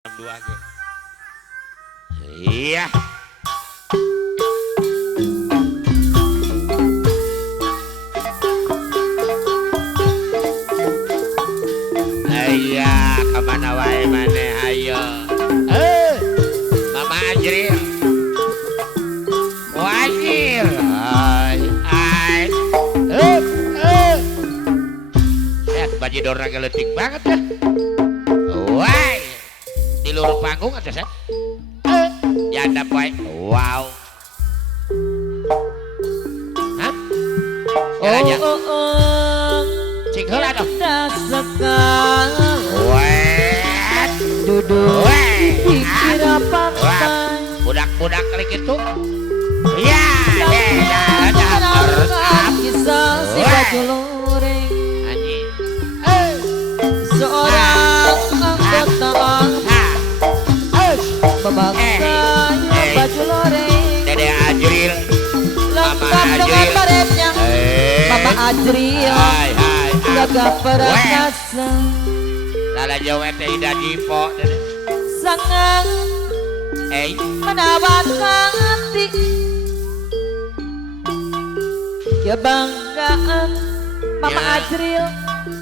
Dua ge. Iya. Iya, kemana wae maneh ayo. Mama Ajril. Wajir. Ai. Lihat baju dorang geletik banget ya. Wah. Di luar panggung aja saya. Janda poe. Wow. Hah? Aja. Cik heula dong. Wet. Duduk pikir apa Budak-budak kali gitu. Ya, kisah si baju loreng anjing. seorang anggota memakai baju loreng Dede Ajril. lengkap dengan baretnya Mama Ajril Hai. gagah perkasa Lala Jawa teh ida dipo. sangat menawan hati kebanggaan Mama Ya. Ajril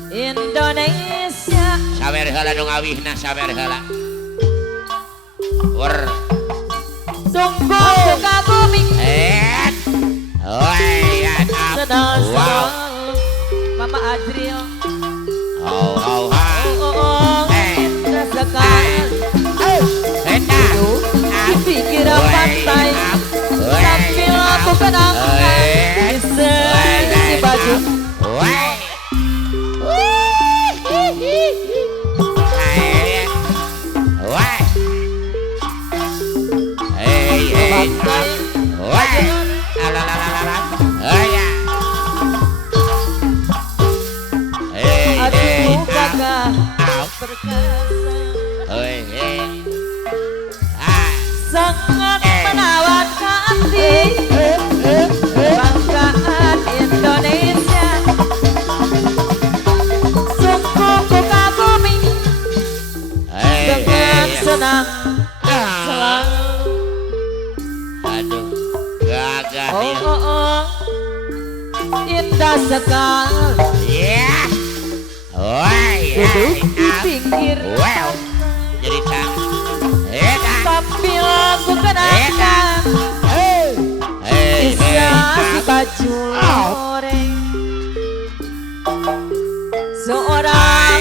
Indonesia Sawer heula nu ngawihna sawer heula. Wer. sungguh kagumi Woi, sedang wow. Mama Ajril Oh. sekali Eta. dipikir pantai sambil aku kenangkan si baju Woi. memakai aduh gagah perkasa sangat menawan hati kebanggaan Indonesia sungguh ku kagumi dengan senang selalu Aduh, gagah ya. Indah sekali Ya. Woi, duduk di pinggir wow. Jadi Eta. sambil aku kenangkan kisah si baju loreng seorang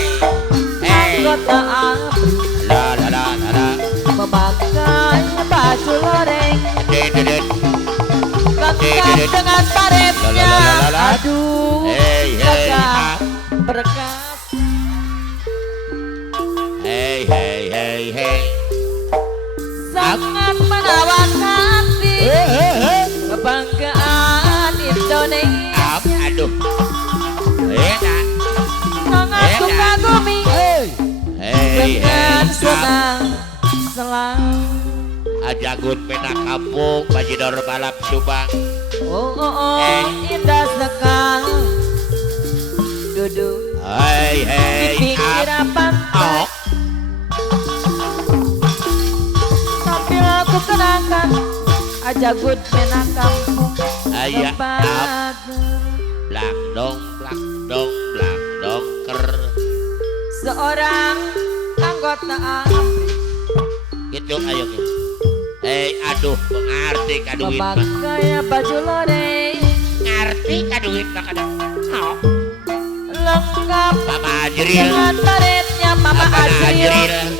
anggota ABRI memakai baju loreng lengkap dengan baretnya aduh gagah perkasa Hey. sangat menawan hati kebanggaan Indonesia Aduh. Eta. sangat ku kagumi dengan senang selalu Ajagun pena kampung Bajidor balap Subang. indah sekali duduk di pinggir pantai sambil aku kenangkan ajagun pena kampung Aya Kebager Blak dong ker. seorang anggota ABRI Gitu ayo gitu. Aduh, mengerti kaduit mah. memakai baju loreng Ngerti kaduit mah kadang. lengkap Mama Ajril. dengan baretnya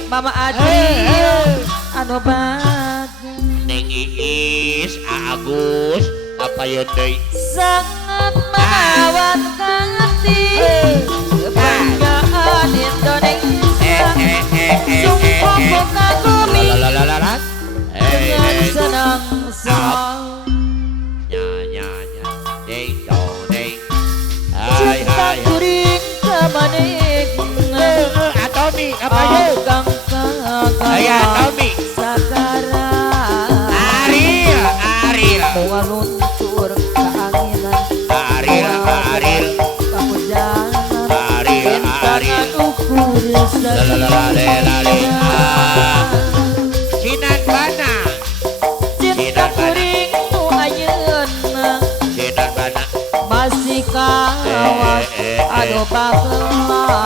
Mama Ajril anu bagus Neng Iis, Agus, apa ya deui? sangat menawan hati kebanggaan Indonesia sungguh ku kagumi dengan senang selalu Nya. Ding dong ding. cinta Hai. kuring kemaning Atomi apa ya? angkang Aya kagak Atomi. sagara Aril. moal luntur keanginan Aril. kahujanan Aril. rintangan ukur Cinan bana Cinta kuring nu ayeuna Cinan bana masih kawan anu baheula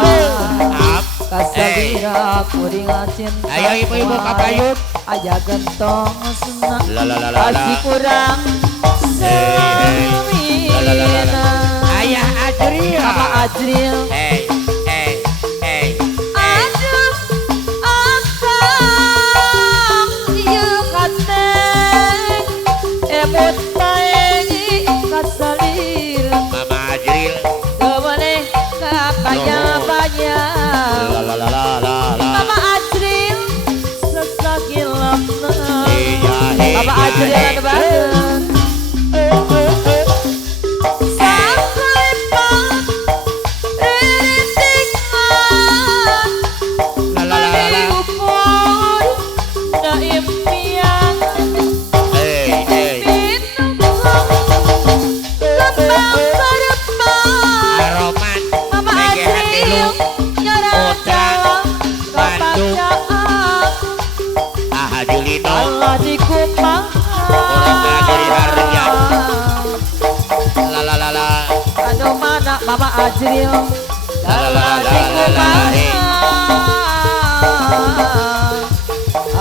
Ap kasalira kuring cinta Ayo ibu-ibu kapayun aya gentong sena La masih kurang selamina Ayah Ajril Mama Ajril Hey aduh akang ieu kateng emut bae kasalira Mama Ajril boleh kapanya-panya Mama Ajril sesagilapna Mama Ajril anu banget sakalipat riritingan maliupur na impian lembang kedepan Aroman Mama Ajril nyara dalam kebacaan Aha Julino Allah dikumpang Orang ngajari harga. anu mana Mama Ajril Allah dikumpang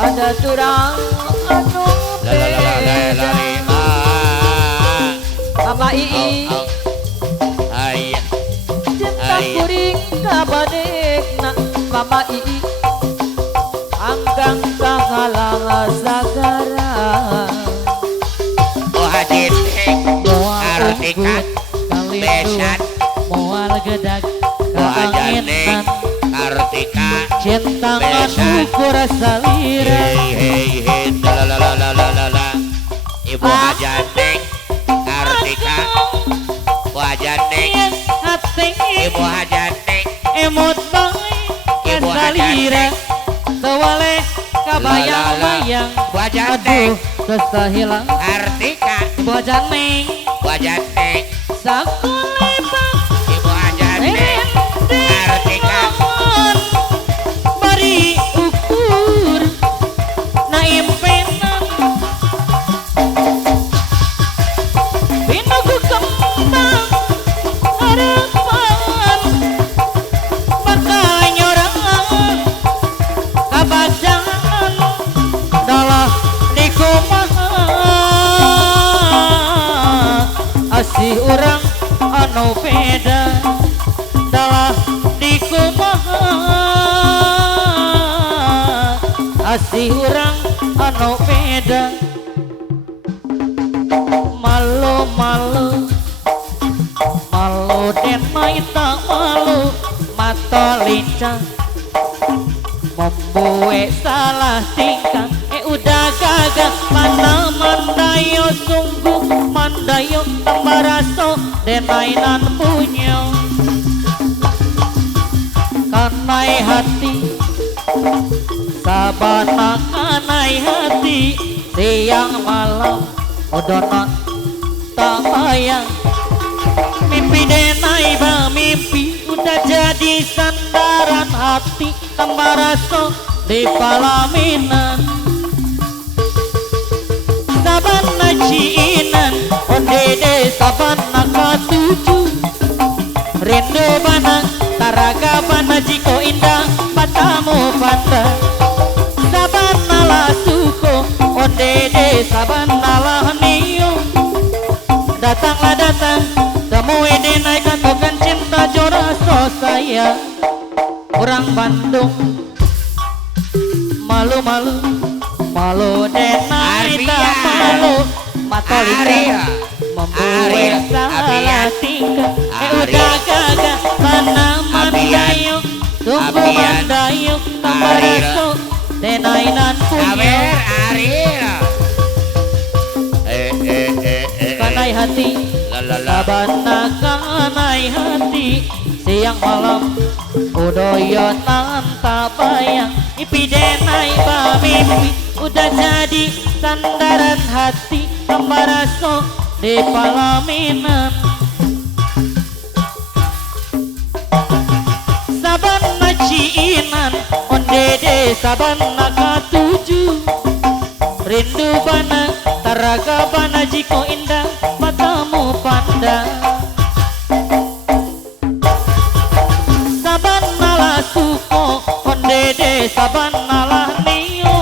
ada turang anu beda Mama Ii cinta kuring kabadekna Mama Ii anggang kahalang sagara Oh hadir Artikan Besan moal gedag Oh ajaning kaanginan Artika cinta Besan. ngadu salira Hey Ibu Hajaning Artika Bu Hajaning hati Ibu Hajaning emot bae Ibu salira tewale kabayang-bayang Bu Hajaning kesahilang Artika bojaneng Bu Hajaning sakulipat Ibu Hajaning Artika bari ukur na impenan pinugu kembang harapan pakanyorangan kabajaan dalah dikumaha asih urang anu beda dalah dikumaha asih urang anu beda malu den mai tak malu mata lincah membuat salah tingkah udah gagah mana mandayo sungguh mandayo tambaraso denainan punya kanai hati sabana kanai hati siang malam udona tak bayang mimpi denai ba mimpi udah jadi sandaran hati tambaraso di palaminan sabana ciinan ondede sabana katuju rindu bana taraga bana jiko indah matamu pandang sabana lasuko ondede sabana lahniu datanglah datang temui denai katokan cinta joraso saya orang Bandung malu-malu malu denai tak malu matolika membuat salah tingkah udah gagah mana mandayo tunggu mandayo tambaraso denainan punya kanai hati sabana kanai hati siang malam udoyonan tak bayang mimpi denai ba mimpi udah jadi sandaran hati tambaraso di palaminan sabana ciinan ondede sabana katuju rindu bana taraga bana jiko indah matamu pandang sabana la suko ondede sabana la nio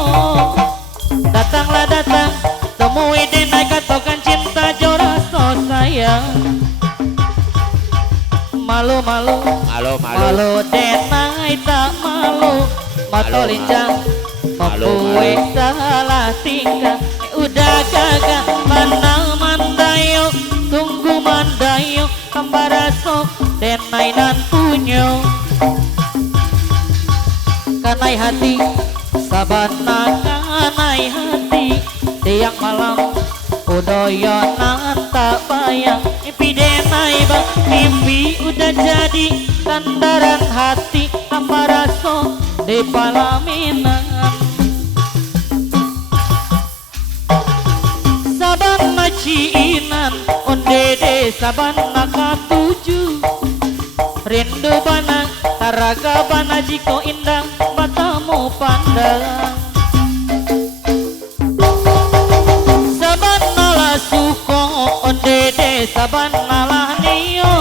datanglah datang temui denai katakan cinta joraso sayang malu-malu malu denai tak malu moto lincah membuai salah tingkah udah gagah mana mandayo tunggu mandayo kambaraso denai nan punyo kanai hati sabana kanai hati tiang malam udoyonan tak bayang mimpi denai bang mimpi udah jadi sandaran hati kambaraso di palaminan sabana ciinan ondede sabana katuju rindu bana taraga bana jiko indah matamu pandang sabana la suko ondede sabana la nio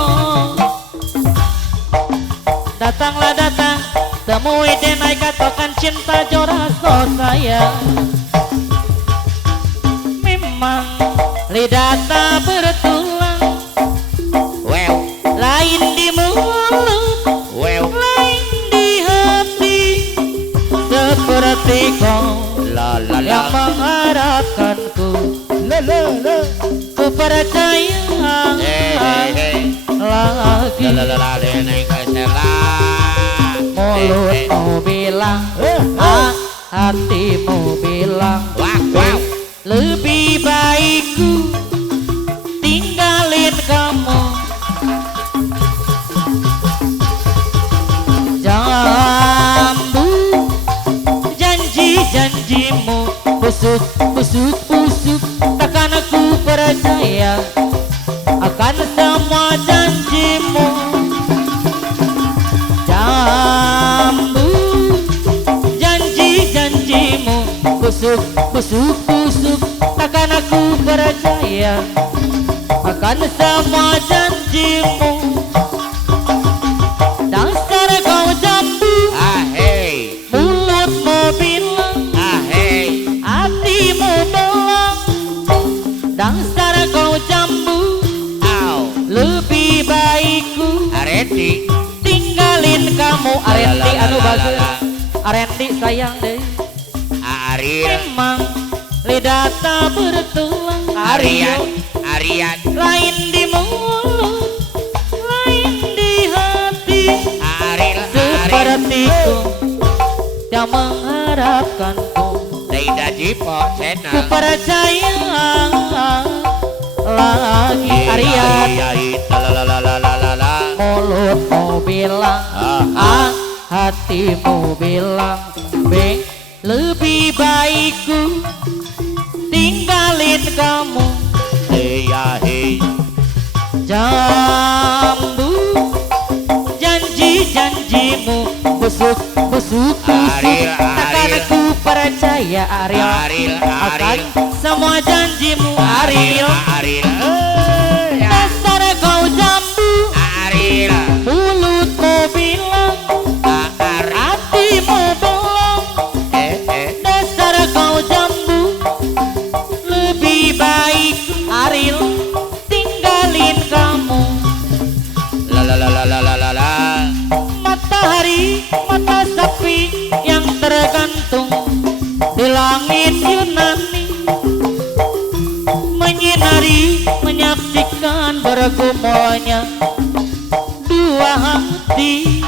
datanglah datang temui denai katakan cinta joraso sayang memang lidah tak bertulang lain di mulut lain di hati seperti kau yang mengharapkanku ku percaya lagi mulutmu bilang hatimu bilang lebih baik ku tinggalin kamu jambu janji-janjimu busuk takkan aku percaya akan semua janjimu jambu janji-janjimu busuk takkan aku percaya akan semua janjimu dasar kau jambu mulutmu bilang hatimu belang dasar kau jambu lebih baikku tinggalin kamu Arendi anu bagus Arendi sayang deh memang lidah tak bertulang Arian lain di mulut lain di hati sepertiku yang mengharapkanku ku percaya lagi Arian mulutmu bilang hatimu bilang lebih baikku tinggalin kamu jambu janji-janjimu busuk takkan aku percaya Ariel akan semua janjimu Ariel dasar kau jambu mulutmu bilang hatimu belang dasar kau jambu lebih baik Ariel tinggalin kamu matahari mata sapi yang tergantung di langit Yunani menyinari menyaksikan bergumulnya dua hati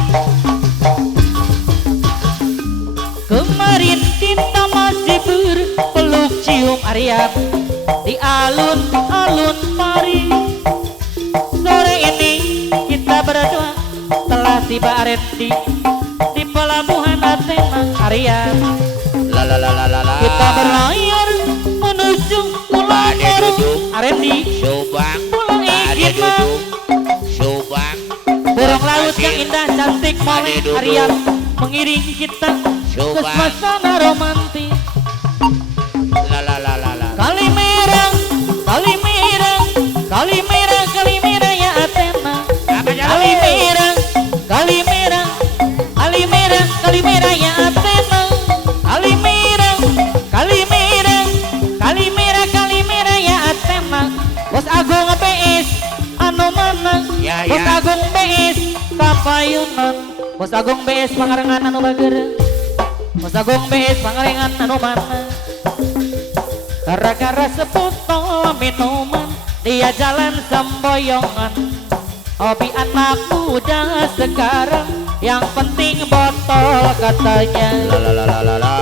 kemarin kita masih berpeluk cium Arian di alun-alun Paris sore ini kita berdua telah tiba Arendi di pelabuhan Athena Arian kita berlayar menuju pulau baru Arendi pulau Ikima burung laut yang indah cantik molek Arian mengiringi kita ke Subhan. suasana romantis. La la la la la. Kali merah, kali merah, kali merah, kali merah ya Athena. Apa jalan? Kali merah, kali merah, kali merah, kali merah ya Athena. Kali merah, kali merah, kali merah, kali merah ya Athena. Bos Agung PS anu mana? Ya, Bos ya. Agung PS Kapayunan. Bos Agung PS Pangarengan anu bageur. Bos Agung PS Pangarengan anu mana? Gara-gara sebotol minuman dia jalan semboyongan. Hobi anak muda sekarang yang penting botol katanya. La la la la la la.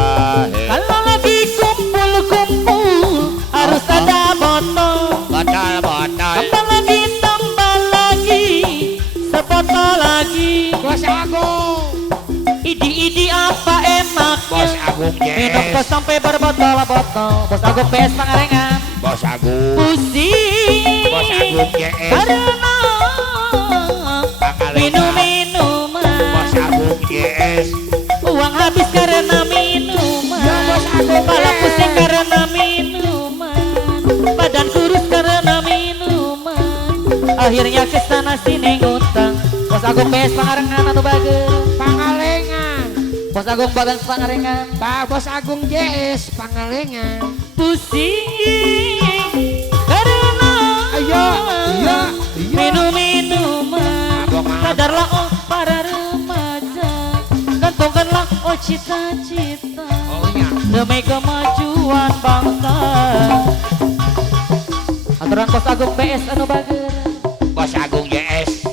Kalau lagi kumpul-kumpul harus ada botol. Botol botol. Tambah lagi, sebotol lagi. Bos Agung. Idi apa enaknya? Bos Agung Minum kok yes. sampai berbotol-botol. Bos Agung PS Pangarengan. Bos Agung. Pusing Bos Agung yes. karena Pangalengan. minum-minuman. Bos Agung yes. Uang habis karena minuman. Ya, Bos Agung, Kepala yes. pusing karena minuman. Badan kurus karena minuman. Akhirnya kesana sini ngutang. Bos Agung PS Pangarengan atau bageur. Pangalengan, Bos Agung Bagan Pangarengan. Pak Bos Agung JS Pangalengan. Pusing karena Iya, iya, iya. minum-minuman. Abang maaf. Sadarlah oh para remaja, gantungkanlah oh cita-cita Oh iya. demi kemajuan bangsa. Aturan Bos Agung PS anu bageur. Bos Agung yes.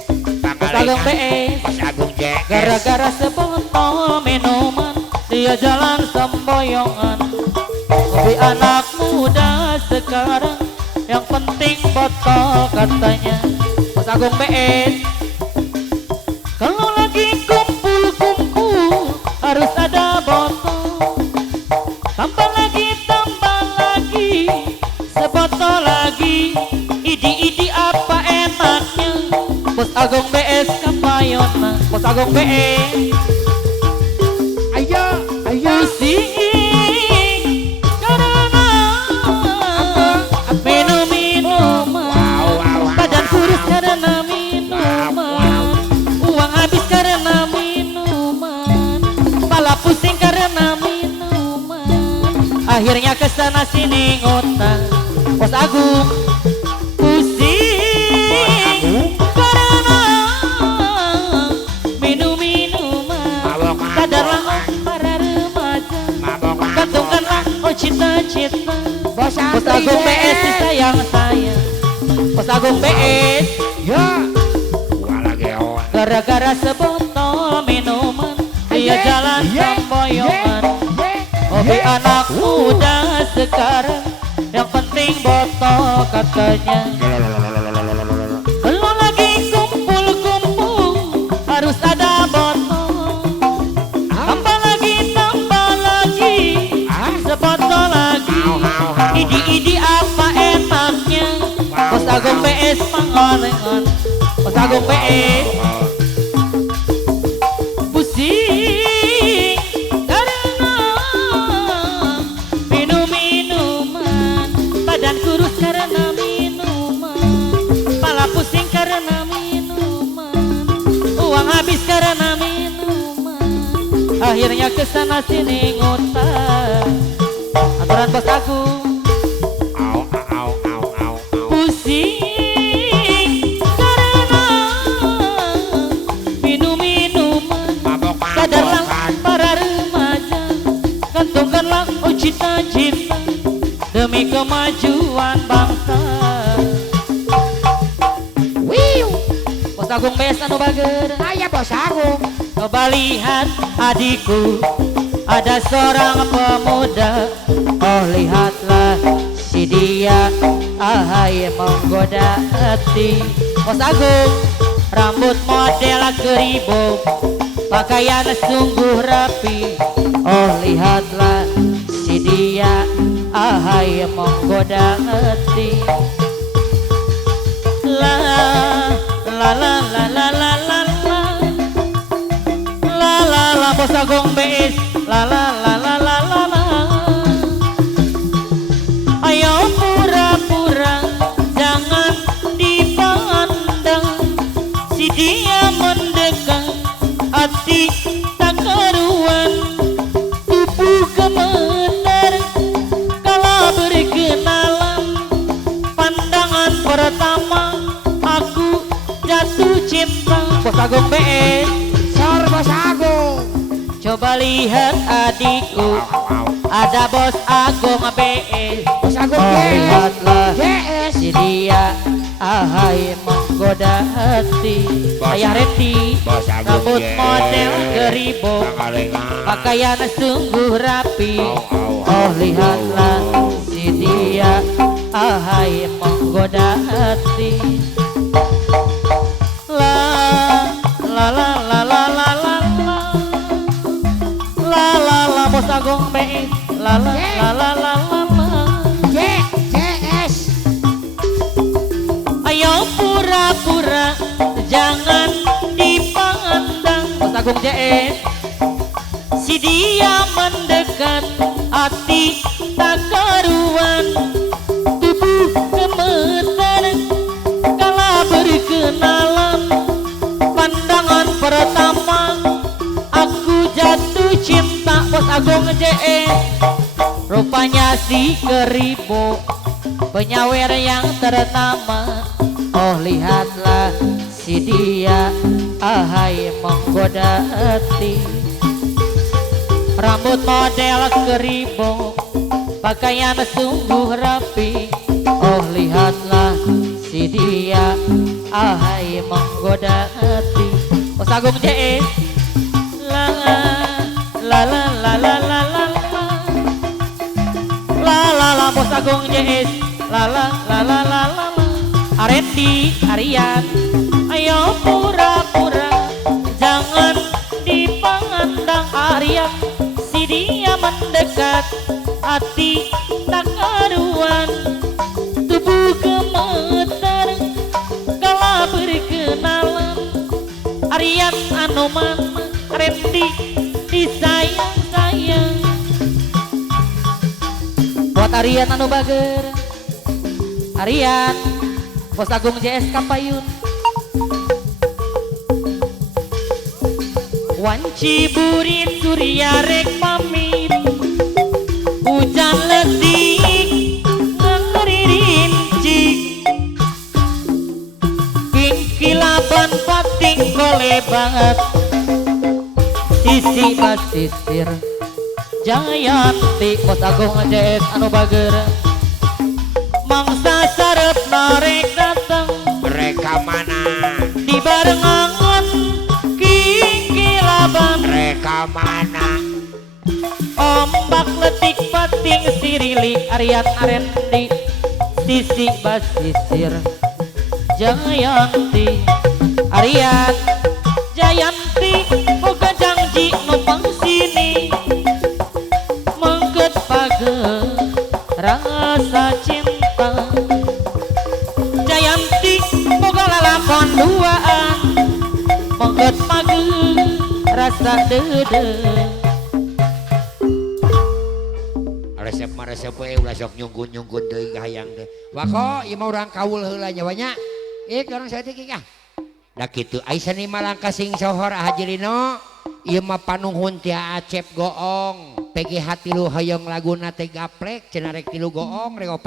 Bos Agung Pangalengan. PS Bos Agung yes. gara-gara sebotol minuman dia jalan semboyongan. Hobi anak muda sekarang yang penting botol katanya. Bos Agung PS kalau lagi kumpul-kumpul harus ada botol. Tambah lagi, sebotol lagi. Idi apa enaknya? Bos Agung BS Kapayona. Bos Agung BS Ayo, ayo. pusing karena minum-minuman. Wow, wow, wow, Badan wow, kurus wow. karena minuman. Uang habis karena minuman. Kepala pusing karena minuman. Akhirnya kesana sini ngutang. Bos Agung pusing karena minum-minuman. Mabok, Sadarlah mabok. oh para remaja, Mabok, mabok. gantungkanlah oh cita-cita. Bos Bos Agung BS sayang saya. Bos Agung BS Ya, Gua lagi oh. gara-gara sebotol minuman dia jalan semboyongan. Hobi anak muda sekarang yang penting botol katanya. Kalau lagi kumpul-kumpul harus ada botol. Tambah lagi, sebotol lagi. Idi apa enaknya? Bos Agung PS Pangalengan. Bos Agung PS pusing karena minum-minuman. Badan kurus karena minuman. Kepala pusing karena minuman. Uang habis karena minuman. Akhirnya kesana sini ngutang. Aturan Bos Agung Au au au au au. pusing karena minum-minuman. Mabok, Sadarlah mabokan. para remaja, gantungkanlah oh cita-cita demi kemajuan bangsa. wiu. Bos Agung BS anu bageur. Saya Bos Agung. Coba lihat adikku, ada seorang pemuda. Oh lihatlah si dia, ahai menggoda hati. Bos Agung, rambut model keribu, pakaian sungguh rapi. Oh lihatlah si dia, ahai menggoda hati. La la la la la la la la la la la bos agung beis la la la la la la la. Ayo pura-pura jangan dipandang, si dia mendekat hati tak karuan, tubuh gemetar kala berkenalan. Pandangan pertama aku jatuh cinta. Bos agung beis Sor bos agung. coba lihat adikku, ada bos agung beis. Bos agung Oh JS. lihatlah JS. si dia, ahai menggoda hati. Bos Ayah Reti, Bos Agung rambut JS. model geribo, pakaian sungguh rapi. Oh lihatlah si dia, ahai menggoda hati. La la la la la la la la la la la bos agung beis la la la la la la la. JS. Ayo pura-pura jangan dipandang. Bos agung JS, si dia mendekat hati tak karuan, tubuh gemetar kala berkenalan. Pandangan pertama aku jatuh cinta. Bos agung JS, rupanya si keribo penyawer yang ternama. Oh lihatlah si dia, ahai menggoda hati. Rambut model keribo, pakaian sungguh rapi. Oh lihatlah si dia, ahai menggoda hati. Bos agung JS la la la la la la la la la la bos agung JS la la la la la la la. Arendi Arian, ayo pura-pura jangan dipandang. Arian, si dia mendekat hati tak karuan, tubuh gemetar kala berkenalan. Arian Anoman Arendi disayang-sayang. Buat Arian anu bager, Arian bos agung JS Kapayun. Wanci burit surya rek pamit, hujan letik ngerincik, kingkilaban pating kolebat, sisi basisir Jayanti. Bos agung JS anu bager, mangsa sarep narek datang, Mereka mana? di barengan kingkilaban. Mereka mana? Ombak letik pating sirili Arian Arendi, sisi basisir Jayanti. Arian Jayanti boga janji numpang sini, mengket page rasa cinta. Jayanti boga lalakon duaan, mengket page rasa dede. Resep mah resep we ulah sok nyungkun deui kahayang teh. Wako ieu mah urang kaul heula nyawanya. Orang saeutik ah. Da kitu ai seni malangka sing sohor Hajilino. Ieu mah panuhun ti Acep Goong. PGH 3 hoyong laguna teh gaplek cenah rek 3 goong rek